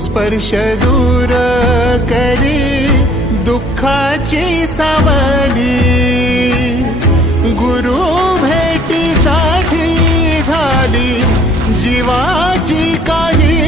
स्पर्श दूर करी दुःखाची सावली, गुरु भेटीसाठी झाली जीवाची काही।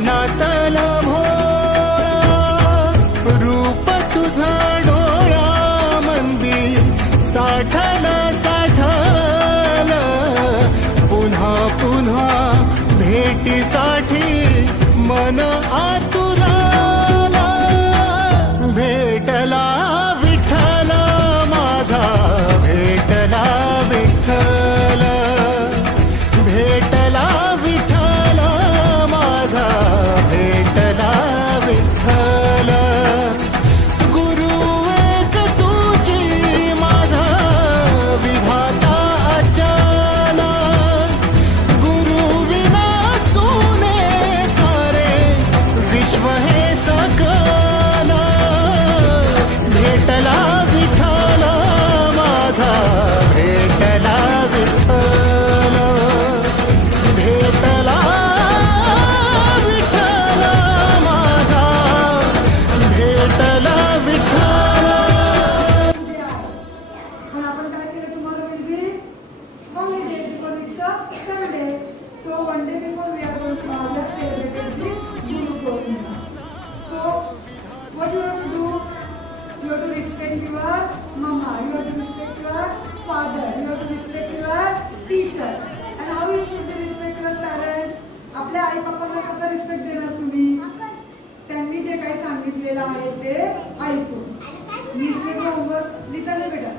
मनातल भोळा रूप तुझं डोळ्यामंदी साठल साठल पुन्हा पुन्हा भेटीसाठी मन आतुराला भेटला विठ्ठल माझा भेटला विठ्ठल भेटला विठ्ठल माझा भेटला विठ्ठल गुरु एक तुझी माझा विधाता अचानक गुरु विना सोने सारे विश्व हे सकल भेटला विठ्ठल माझा भेटला विठ्ठल भेटला विठ्ठल माझा भेटला विठ्ठल. पण आपण काय केलं tomorrow will be holiday because it's a Sunday. So one day before we are going to just celebrate the Guru Purnima. So what you have to do? You have to respect your mama. You have to respect your father. You have to respect your teacher. And how you should respect your parents? आपल्या आई बाबांना कसा respect देणार तुम्ही? त्यांनी जे काही सांगितलेलं आहे ते ऐकून. मिसने जो होमवर्क लिसन बेटा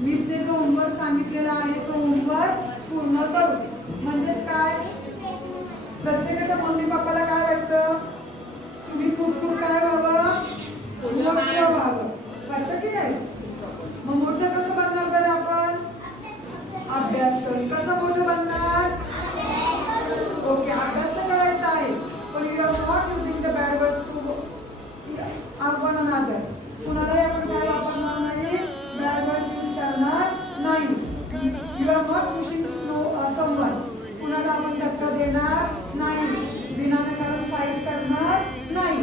मिसने जो होमवर्क सांगितलेला आहे तो होमवर्क पूर्ण करू. म्हणजेच काय प्रत्येकाच्या मम्मी पप्पाला काय वाटतं तुम्ही खूप खूप काय व्हावं मोठं व्हावं वाटतं की नाही. मग मोठं कसं बनणार बरं आपण अभ्यास करून. कसं मोठं बनणार ओके अभ्यास तर करायचा आहे पण you are not using the bad words to आपण अनादर कुणालाही आपण काय वापरणार नाही बॅड वर्ड्स यूज करणार नाही. You are not pushing no someone कुणाला आपण धक्का देणार नाही विनाकारण फाईट करणार नाही.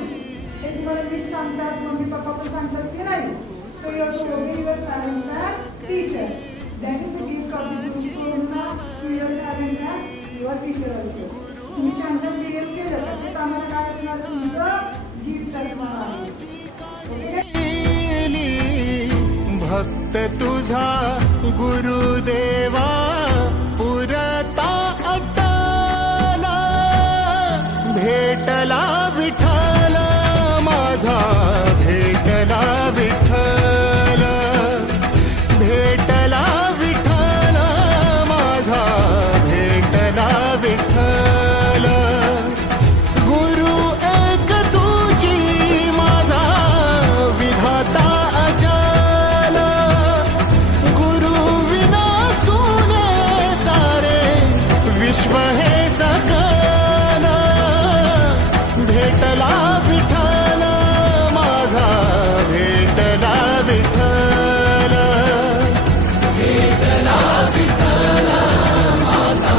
हे तुम्हाला मिस सांगतात मम्मी पप्पा पण सांगतात की नाही. So you have to obey your parents and teacher that is the gift of the Guru Purnima to your parents and your teacher also. तुम्ही छान छान बिहेव केलं तर ते आम्हाला काय असणार तुमचं गिफ्ट असणार आहे. भक्त तुझा गुरुदेवा पुरता अटला भेटला विठ्ठल माझा भेटला विठ्ठल भेटला विठ्ठल माझा भेटला विठ्ठल गुरु एक तुझी माझा विधाता अचल गुरु विना सोने सारे विश्व हे सकल भेटला विठ्ठल माझा भेटला विठ्ठल भेटला विठ्ठल माझा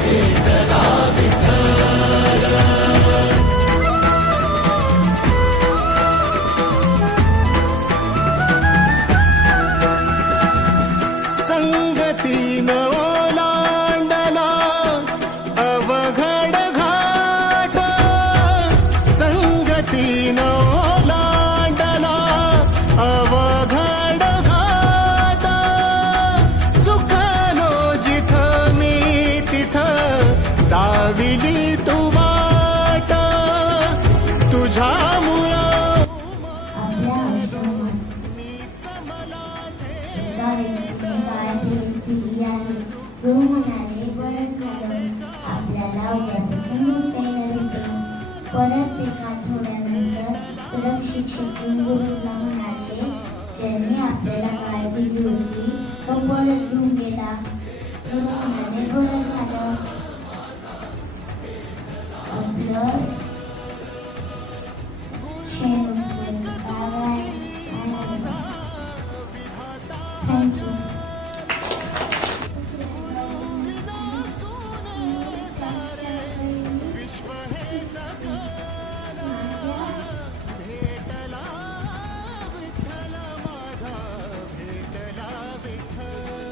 भेटला विठ्ठल. संगतीन ओलांडला अवघड घाट संगतीन ओलांडला अवघड घाट चुकलो जिथं मी तिथं दाविली तू वाट तुझ्यामुळं आपल्या आपल्याला उद्यापासून तयारी होते. परत एका आठवड्यानंतर सुरक्षित शिक्षण गुरुला म्हणाले ज्यांनी आपल्याला काय दिली होती तो परत घेऊन गेला. गुरु म्हणाले बरं झालं आपलं थँक्यू. भेटला विठ्ठल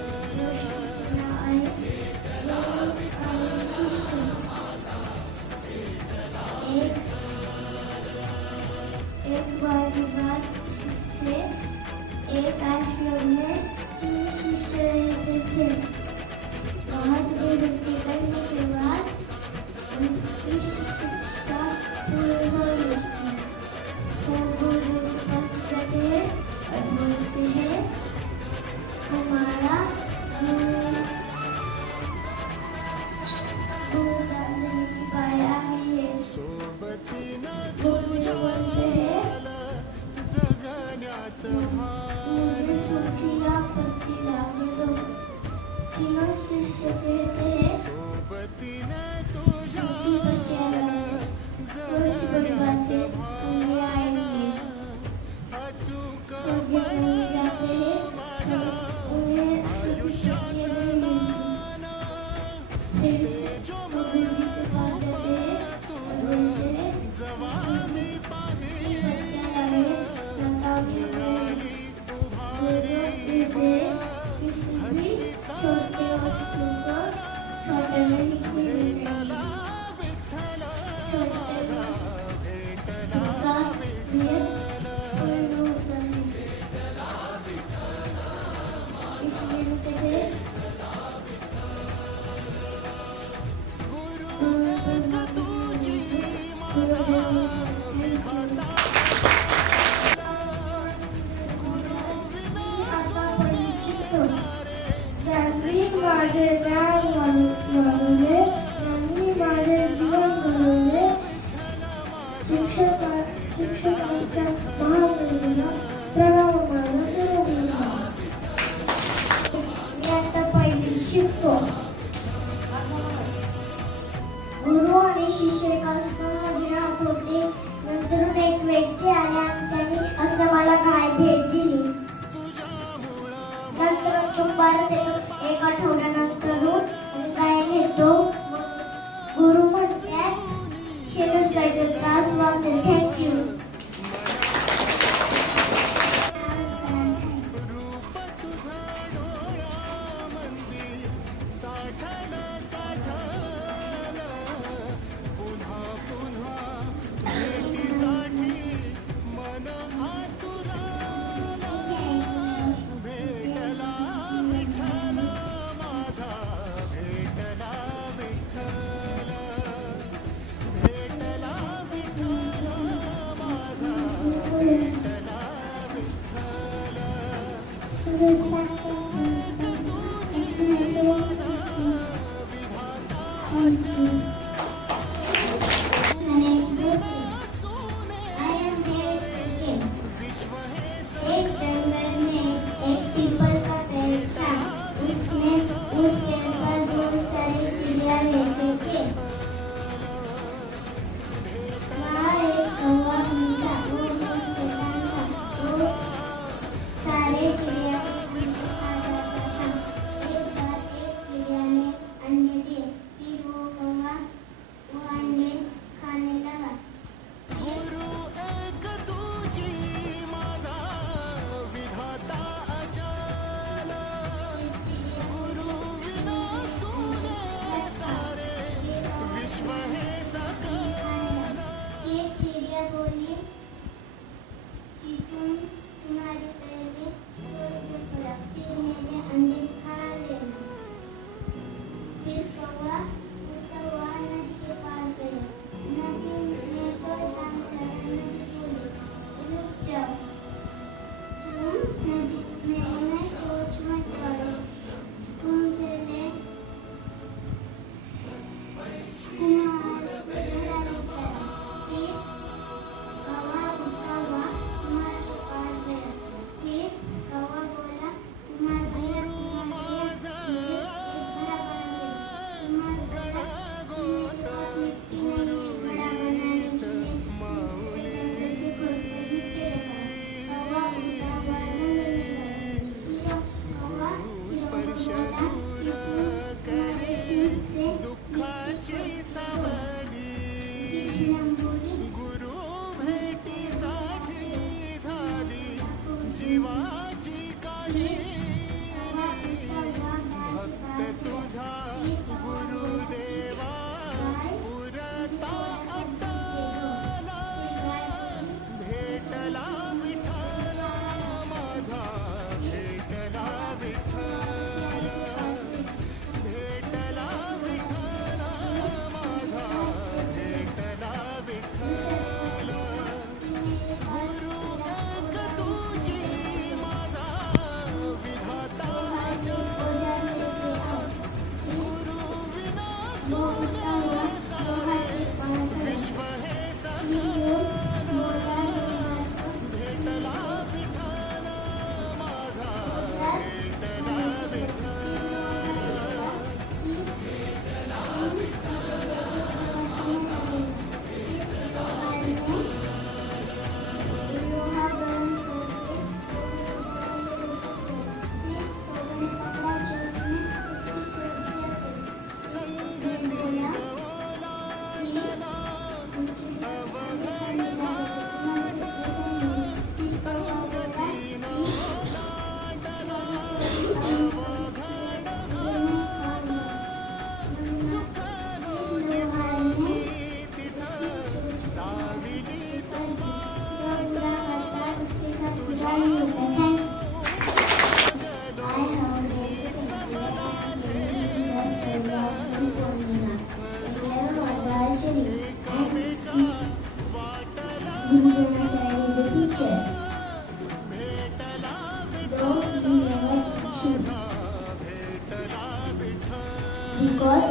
गुरु आणि शिष्य एका राहत होते. नंतर एक व्यक्ती आला आणि त्यांनी असं मला काय भेट दिली. नंतर एक आठवड्यानंतर काय घेतो. गुरु म्हणतात शेतात जायचं त्रास वाचेल. Thank you.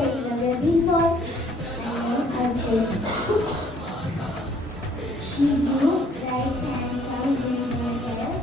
is a baby boy and Arjun. She grew right hand down in her hair.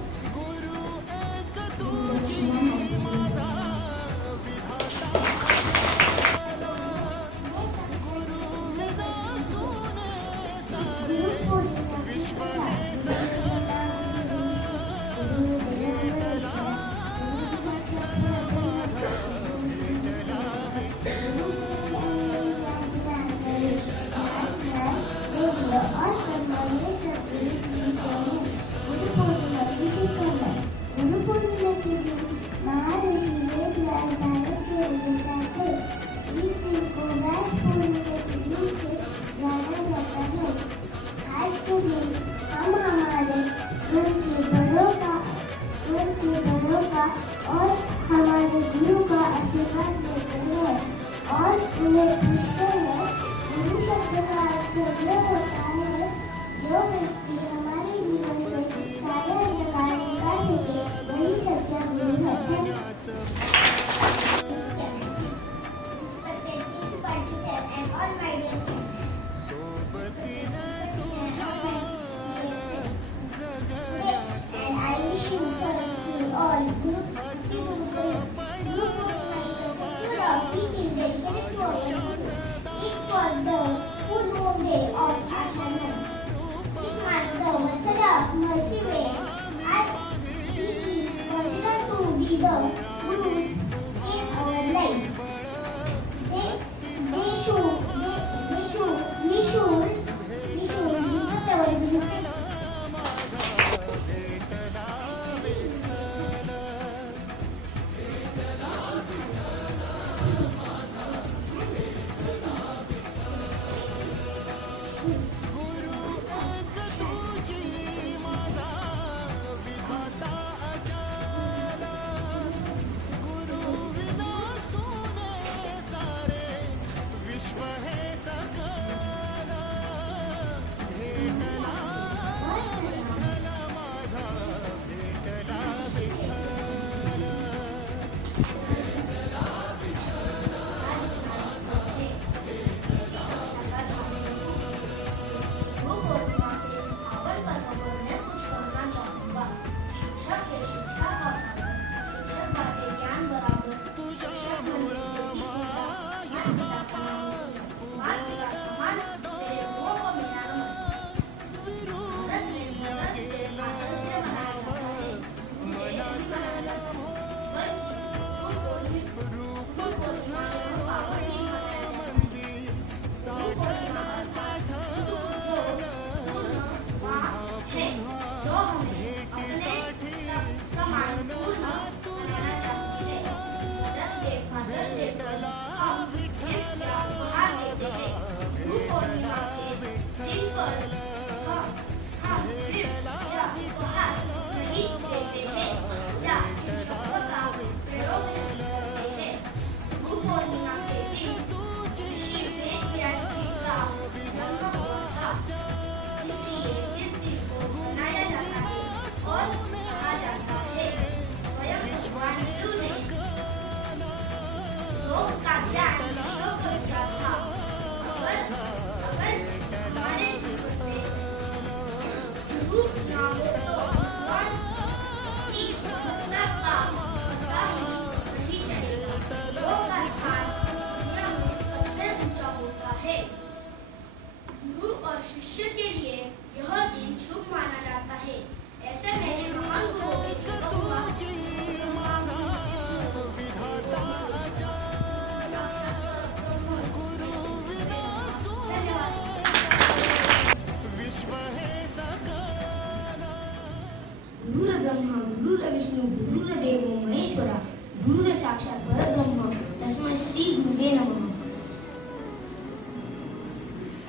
और हमारे गुरु का आशीर्वाद लेते हैं और उन्हें पूछते हैं गुरु शब्द का अर्थ यह होता है जो व्यक्ति हमारे जीवन में सारे अंधकार निकाल सके वही सच्चा गुरु है।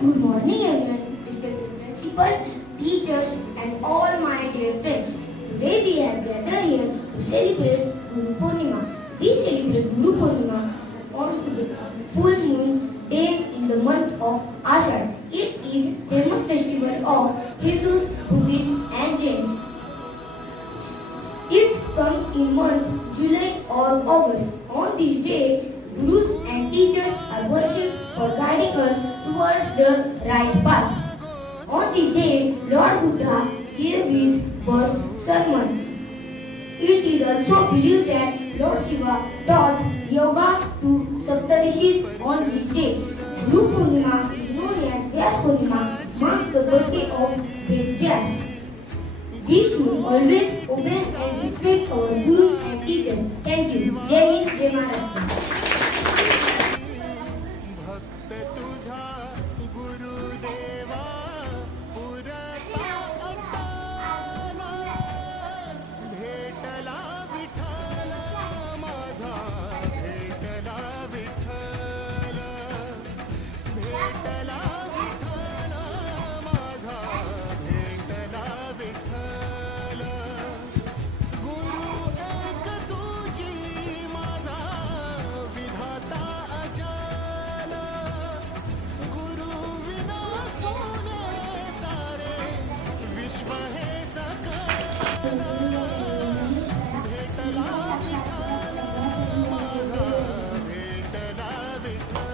Good morning everyone, respected principal, teachers and all my dear friends. Today we have gathered here to celebrate Guru Purnima. We celebrate Guru Purnima on the full moon day in the month of Ashad. It is famous festival of Hindus, Buddhists and Jains. It comes in month July or August. On this day, gurus and teachers are for guiding us towards the right path. On this day, Lord Buddha gave his first sermon. It is also believed that Lord Shiva taught yoga to Saptarishis on this day. Guru Purnima, known as Vyas Purnima, marks the birthday of Vyas. We should always obey and respect our gurus and teachers. Thank you. Jai Hind, Jai Maharashtra. भक्त तुझा गुरुदेवा पुरता आला, भेटला विठ्ठल माझा, भेटला विठ्ठल, भेटला विठ्ठल माझा, भेटला विठ्ठल. गुरु एक तुझी माझा विधाता अचल, गुरु विना सोने सारे विश्व हे सकल. भेटला विठ्ठल माझा, भेटला विठ्ठल.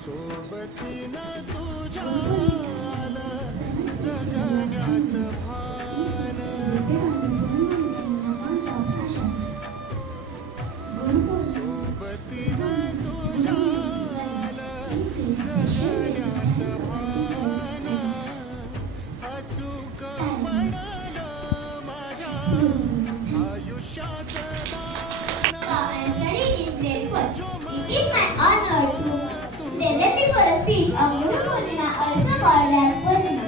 सोबतीनं तुझ्या आलं जगण्याचं भान, सोबतीनं तुझ्या आलं जगण्याचं भान. अचूक म्हणलं माझ्या आयुष्याचं दान. It is my honor to present before a speech of Guru Purnima, also called as Purnima.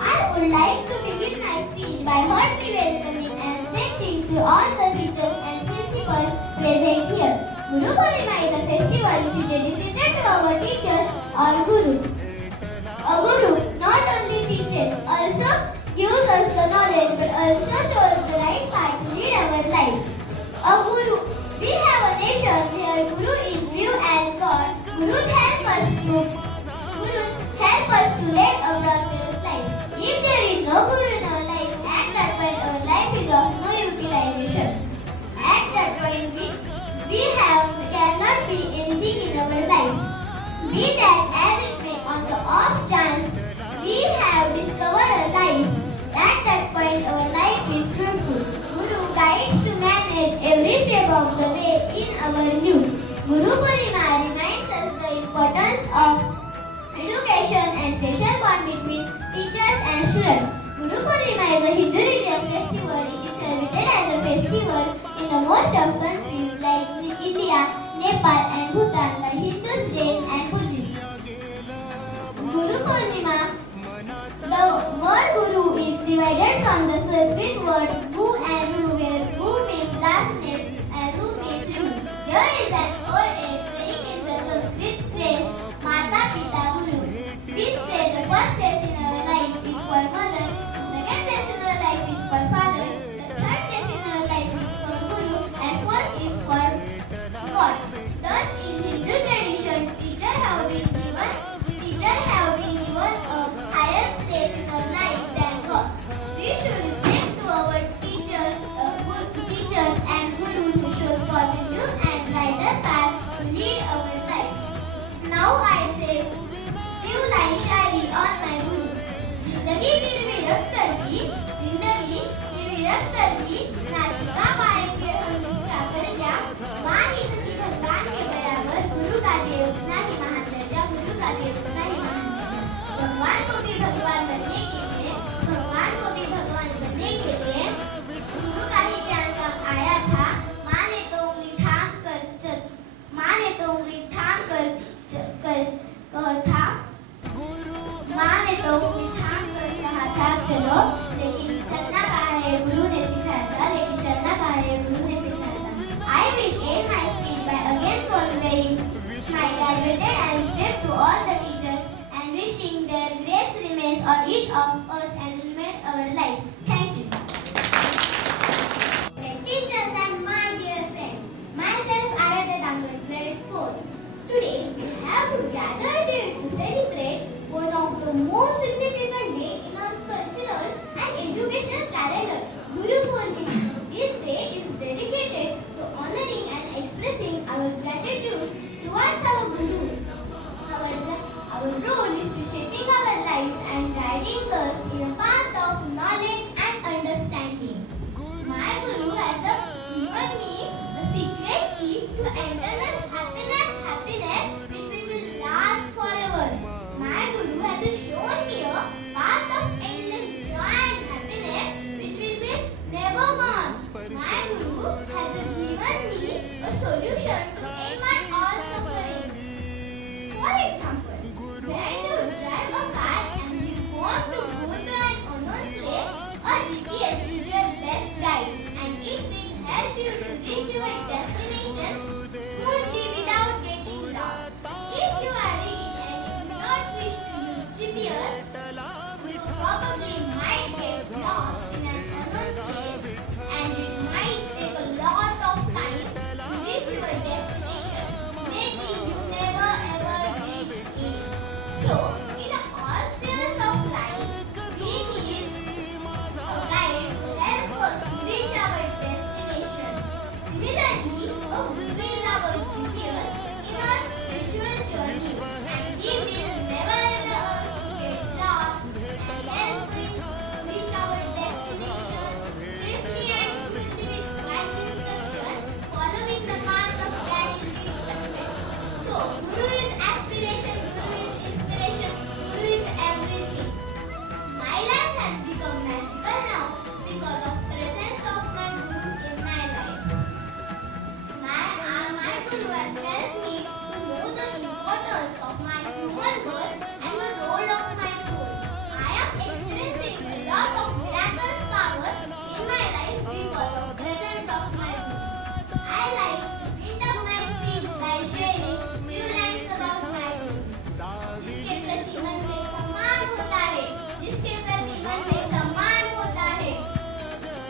I would like to begin my speech by heartily welcoming and thanking to all the teachers and principals present here. Guru Purnima is a festival which is dedicated to our teachers or Guru. A Guru not only teaches, also gives us the knowledge but also shows the right path to lead our life. A Guru. We have a nature where Guru is viewed as God. Gurus help us to lead a prosperous life. If there is no Guru in our life, at that point our life is of no utilization. At that point we cannot be anything in our life. Be that as it may, on the off chance we have discovered a life, at that point our life is fruitful. Guru guides to manage every step of the way in our youth. Guru Purnima reminds us the importance of education and special bond between teachers and students. Guru Purnima is a Hindu religious festival festival in the most of countries like India, Nepal and Bhutan by Hindus, Jains and Buddhists. Guru Purnima. The word Guru is divided from the Sanskrit words Gu and Ru, where Gu means darkness and Ru means remove. There is an old age saying in the Sanskrit phrase Mata Pita Guru. Which says the first place in our life is for mother, the second place in our life is for father, the third place in our life is for Guru, and fourth is for God. Thus, in Hindu tradition, teachers have been given a higher place in our life than God. We should listen to our teachers and gurus who show positive and brighter path to lead our life. Now I say few lines Shayari on my guru. जिंदगी गिरवी रख कर दी, नाचूंगा पाएंगे हम इसका कर क्या? मान ही सकी भगवान के बराबर, गुरु का देव उतना ही महान दर्जा, गुरु का देव उतना ही महान दर्जा। भगवान को भी भगवान बनने के लिए गुरु का ही ज्ञान कब आया था। माँ ने तो उंगली थाम कर कहा था चलो, लेकिन चलना कहाँ है गुरु ने सिखाया था। I will gain my speed by again following my guided and give to all the teachers and wishing their grace remains on each of us and remain our life. Thank you. Dear teachers and my dear friends, myself Aradhya Dangal, grade 4. Today we have gathered here to celebrate one of the most significant day in our cultural and educational calendar, Guru Purnima. This day is dedicated to honoring and expressing our gratitude towards our Gurus. Our role is to shaping our lives and guiding us in a path of knowledge and understanding. My Guru has given me a secret key to endless happiness which will last forever. My Guru has shown me a path of endless joy and happiness which will be never gone. My Guru has given me a solution to end my all suffering. For example, when you drive a car and you want to go to an unknown place, a GPS is your best guide and it will help you to reach your destination smoothly without getting lost. If you are reading and you do not wish to use GPS, you probably might get lost in an unknown place and it might take a lot of time to reach your destination, making you never ever reach it. So, in all spheres of life, we need a guide to help us to reach our destination. Similarly, a guru is our GPS in our spiritual journey, and he will never ever get lost and help us reach our destination safely and smoothly with right instruction, following the path of guiding instruction. So, Guru is aspiration, Guru is inspiration, Guru is everything. My life has become magical now because of presence of my Guru in my life. My Guru has helped me to know the importance of my human birth and the role of my soul. I am experiencing a lot of miraculous powers in my life because of presence of my Guru. I like to build up my speech by sharing few lines about my Guru. जिसके प्रति मन में सम्मान होता है, जिसके प्रति मन में सम्मान होता है,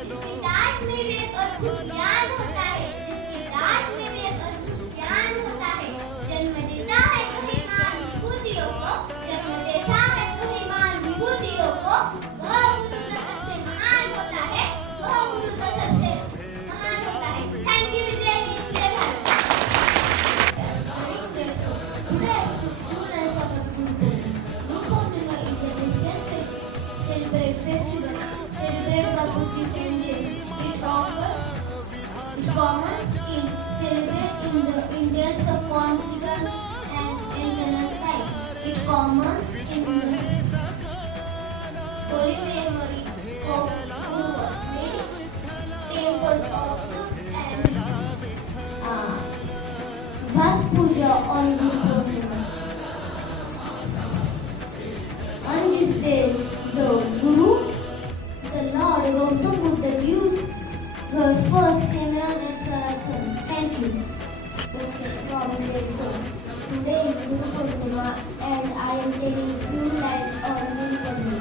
जिसकी डांट में भी एक अद्भुत ज्ञान होता है, जिसकी डांट में भी एक अद्भुत ज्ञान होता है, जन्म देता है बुद्धिमान विभूतियों को, जन्म देता है बुद्धिमान विभूतियों को, वह गुरु का सबसे महान होता है, वह गुरु का सबसे महान होता है। Thank you, Jai Hind, Jai Bharat. Celebrate festival, celebrate Bapu's teaching day. It's common in celebrate in the Indian subcontinent and international side. It's common in the holy memory of Guru. Many temples Bhas Puja on this Purnima. On this day, the Guru, the Lord Gautam Buddha used her first Himalayan. Thank you. Today is Guru Purnima and I am telling few lines on Guru.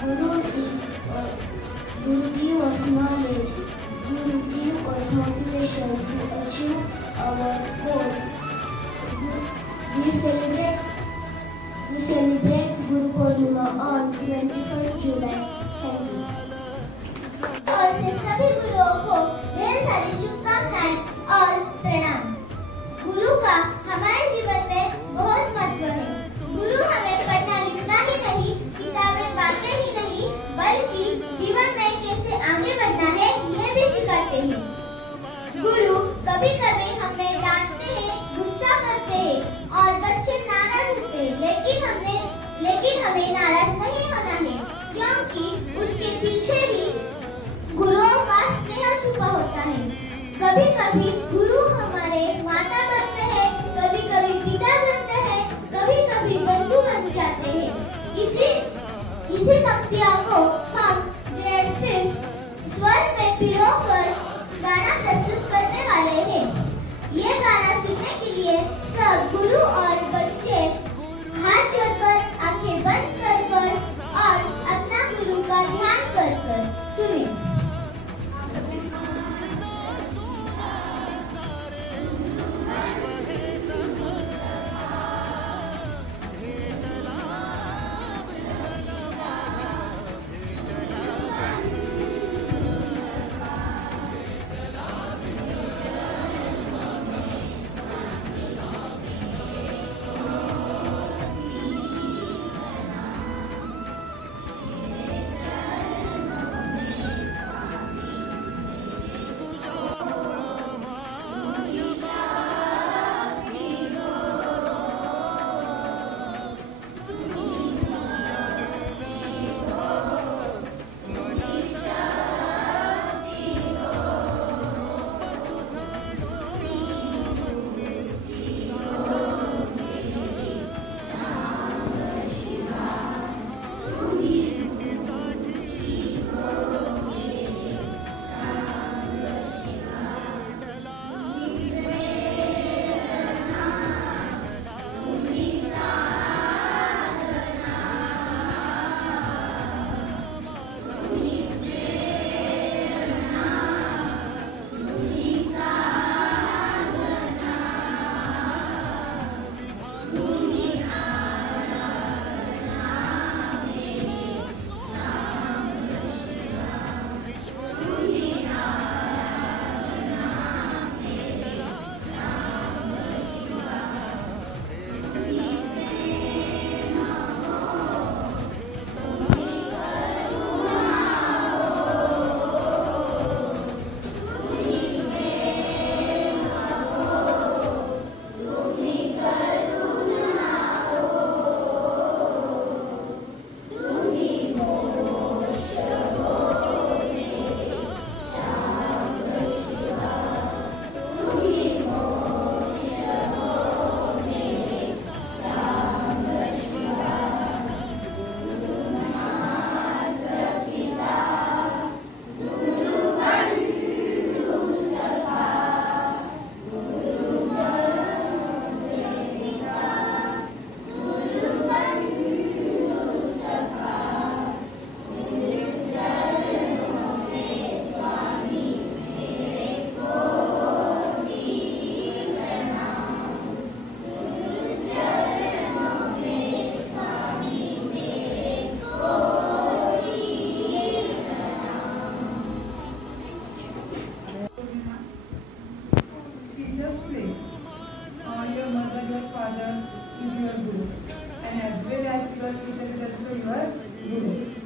Guru is Guru give us knowledge. Guru give us motivation to achieve our goals. We celebrate Guru Purnima on 21st July. Thank you. और से सभी गुरुओं को ढेर सारी शुभकामनाएं और प्रणाम। गुरु का हमारे जीवन में बहुत महत्व है। गुरु हमें पढ़ना लिखना ही नहीं, किताबें बातें ही नहीं, बल्कि जीवन में कैसे आगे बढ़ना है ये भी सिखाते हैं। गुरु कभी कभी हमें डांटते हैं, गुस्सा करते हैं और बच्चे नाराज होते हैं, लेकिन हमें नाराज नहीं होना है, क्योंकि उसके पीछे भी गुरुओं का स्नेह छुपा होता है। कभी कभी गुरु हमारे माता बनते हैं, कभी कभी पिता बनते हैं, कभी कभी बंधु बन जाते हैं। इसी पंक्तियों को हम स्वर में पिरोकर गाना प्रस्तुत करने वाले हैं। ये गाना सुनने के लिए सब गुरु और बच्चे हाथ जोड़कर आंखें बंद कर और अपना गुरु का ध्यान कर सुने।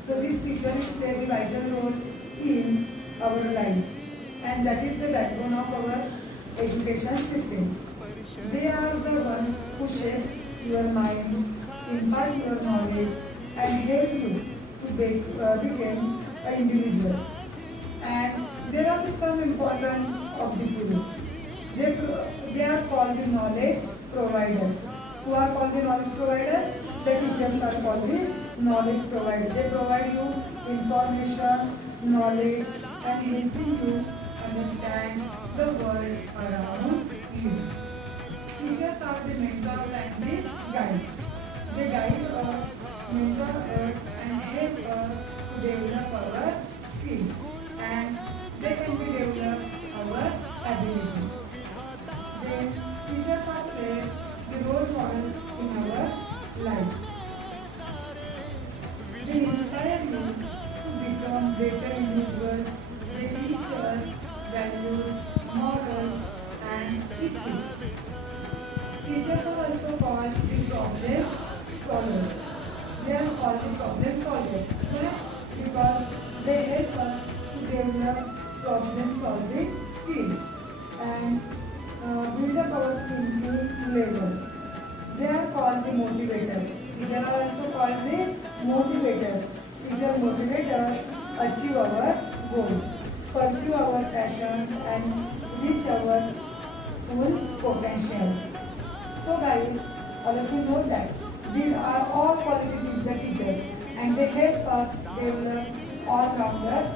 So these teachers play a vital role in our life, and that is the backbone of our education system. They are the ones who shape your mind, impart your knowledge, and help you to become an individual. And there are some important of the gurus. They are called the knowledge providers. Who are called the knowledge providers? The teachers are called the knowledge providers. They provide you information, knowledge, and helping you understand the world around you. Teachers are the mentor and the guide. They guide us, mentor us, and help us to develop our skills, and they can be develop our abilities. Then teachers are the role models in our life. They inspire you to become better individuals. They teach us values, morals, and ethics. Teachers are also called the problem solvers. They are called the problem solvers. Why? Because they help us to develop problem solving skills and build up our thinking level. They are called the motivators. They are also called the motivators. Teachers motivate us achieve our goals, pursue our passions, and reach our full potential. So guys, all of you know that these are all qualities the teachers, and they help us develop all round us.